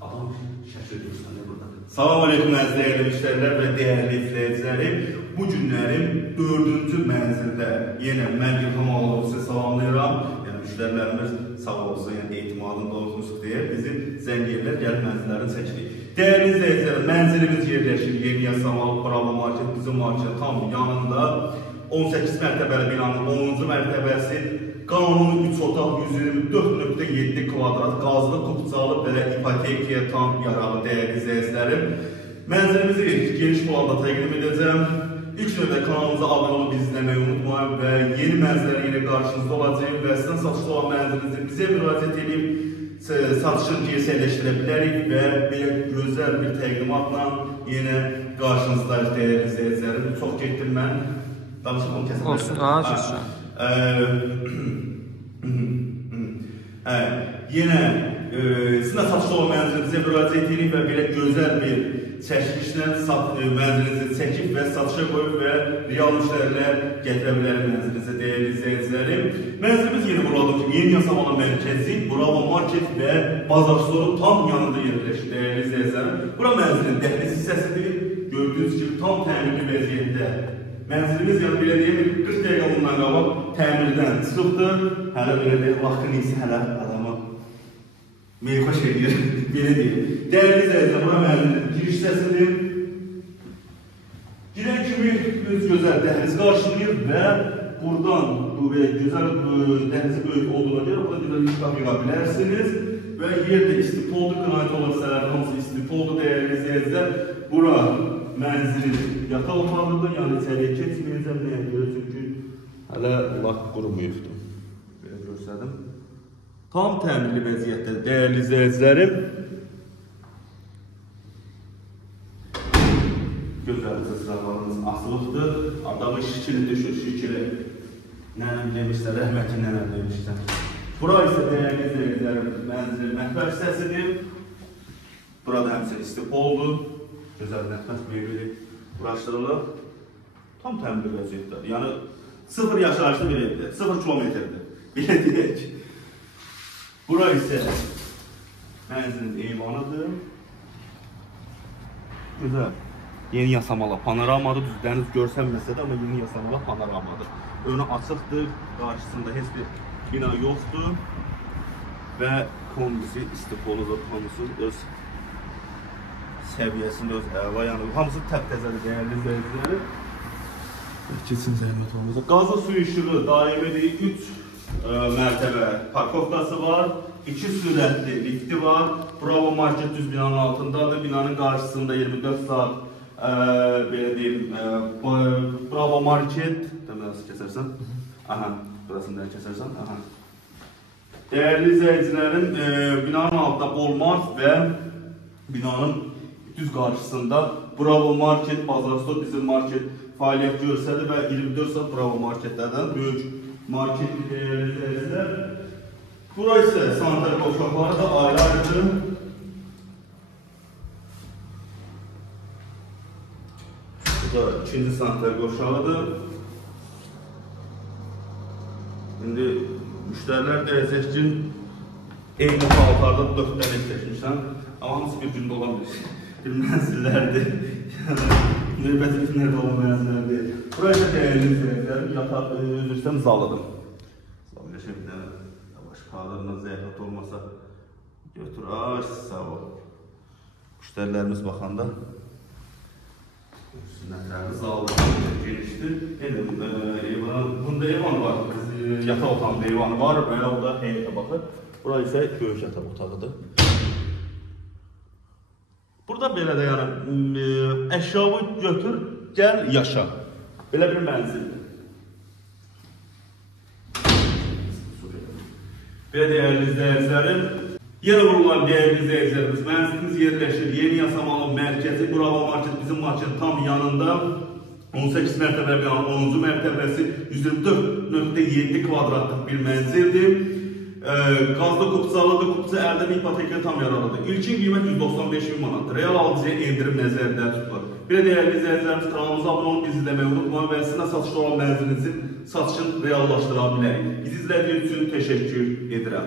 Adam şaşırıyorsan ne burada? Salam aleyküm əziz dəyərli müştərilər və dəyərli izləyicilərim. Bu günlərim 4-cü mənzildə yenə mən İlham Ağaoğlu sizə salamlayıram. Yəni müştərilərimiz sağ olsun, yəni etimadında olsunuz deyə bizi zəng edirlər, gəlib mənzillərini çəkirik. Dəyərli izləyicilərim, mənzilimiz yerləşir Yeni Yasamal, Bravo Market, bizim market tam yanında. 18 mərtəbəli binanın 10-cu mərtəbəsi, qanuni 3 otaq 124.7 kvadrat, qazlı, kupçalı belə ipotekaya tam yaralı dəyərli izləyicilərim. Mənzilimizi geniş planda təqdim edəcəm. İlk növbədə kanalımıza abunə olub bizi izləməyi unutmayın və yeni mənzillər yenə qarşınızda olacaq və sizdən satışda olan mənzilinizi bizə müraciət edib satışını gerçəkləşdirə bilərik və belə gözəl bir təqdimatla yenə qarşınızdayıq dəyərli izləyicilərim. Çox getdim mən. Danışıqım kəsin. Olsun, kesin. Yenə sizin satışda olan mənzilinizə müraciət edirik və belə gözəl bir çəkilişlə mənzilinizi çəkib və satışa qoyub və real müştərilər gətirə bilərik mənzilinizə dəyərli izləyicilərim. Mənzilimiz yeni vuruladım ki, Yeni Yasamal mərkəzi, Bravo Market və Bazarçıların tam yanında yerləşir dəyərli izləyicilərim. Bura mənzilin dəhliz hissəsidir. Gördüyünüz kimi tam təmirli vəziyyətdə. Mənzilimiz yəni belə deyək, 40 dəqiqə bundan qabaq təmirdən çıxıbdır. Hələ belə deyək, vaxtın iyisi hələ adamı meyxoş edir, belə deyək. Dəyərli izləyicilər, bura mənzilin giriş hissəsidir. Girən kimi öz gözəl dəhliz qarşılayır və buradan bu gözəl dəhlizi böyük olduğuna görə burada gözəl işlem yığa bilərsiniz. Və yerdə istipoldu, qınayət olan hissələrin hamısı istipoldu dəyərli izləyicilər. Bura mənzilin yataq otağıdır, yəni içəriyə keçməyəcəm nəyə görə, çünki hələ lak qurumuyubdur. Belə görsədim. Tam təmirli vəziyyətdə dəyərli izləyicilərim. Gözəl cızraqlarımız asılıqdır. Adamın şikili düşür, şikili. Nənəm demişsə, rəhməti nənəm demişsə. Bura isə dəyərli izləyicilərim mənzilin mətbəx hissəsidir. Burada həmçinin istipoldur. Gözəl nəfəs meyveli uğraşdırılır. Tam təmir vəziyyətdir. Yəni 0 yaşayışlı bir evdir, 0 kilometrdir. Belə deyək. Bura isə mənzilin eyvanıdır. Gözəl. Yeni Yasamala panoramadır. Düzdəniz görsənməsə də, amma Yeni Yasamala panoramadır. Önü açıqdır, qarşısında heç bir bina yoxdur. Və kombisi istipoludur, kombisi öz səviyyəsində öz əla, yəni hamısı təptəzədir dəyərli izləyicilərim. Keçin zəhmət olmasa. Qazlı su işığı daimidir, 3 mərtəbə parkovkası var, 2 sürətli lifti var. Bravo Market düz binanın altındadır, binanın qarşısında 24 saat belə deyim, Bravo Market, nasıl kəsərsən? Aha, burasından kəsərsən, aha. Dəyərli izləyicilərim, binanın altında Walmart və binanın düz qarşısında Bravo Market, Bazarçılar bizim market fəaliyyət görsədir və 24 saat Bravo Marketlərdən böyük marketli dəyərli izləyicilər. Bura isə sanitar qovşaqları da ayrı-ayrıdır. Bu da ikinci sanitar qovşağıdır. İndi müştərilər deyəcək ki, eyni paltarda 4 dənə çəkmişəm, amma hamısı bir gündə olan bir mənzillərdir. Növbəti günlərdə olan mənzillərdir. Buraya isə dəyərli izləyicilərim, yataq özü üstəm zalıdır. Zalı yaşayımda yavaş qadırına zəyafət olmasa götür, sağ ol. Müştərilərimiz baxanda sünnətləri zalıdır, genişdir. Bunda eyvan var, yataq otağında eyvanı var və o da heyətə baxır. Buraya isə böyük yataq otağıdır. Burada belə də yəni əşyavı götür, gəl, yaşa. Belə bir mənzildir. Belə dəyərli izləyicilərim, yenə vurulan dəyərli izləyicilərimiz, mənzilimiz yerləşir Yeni Yasamalın mərkəzi, Bravo Market bizim marketin tam yanında. 18 mərtəbəli binanın 10-cu mərtəbəsi 124.7 kvadratlıq bir mənzildir. Qazlı kupçalıdır, kupça əldən ipotekaya tam yaralıdır. İlkin qiymət 195.000 manatdır. Real alıcıya endirim nəzərdə tutulur. Belə dəyərli izləyicilərimiz, kanalımıza abunə olub bizi izləməyi unutmayın və sizin satışda olan mənzilinizin satışını reallaşdıra bilərik. Bizi izlədiyiniz üçün təşəkkür edirəm.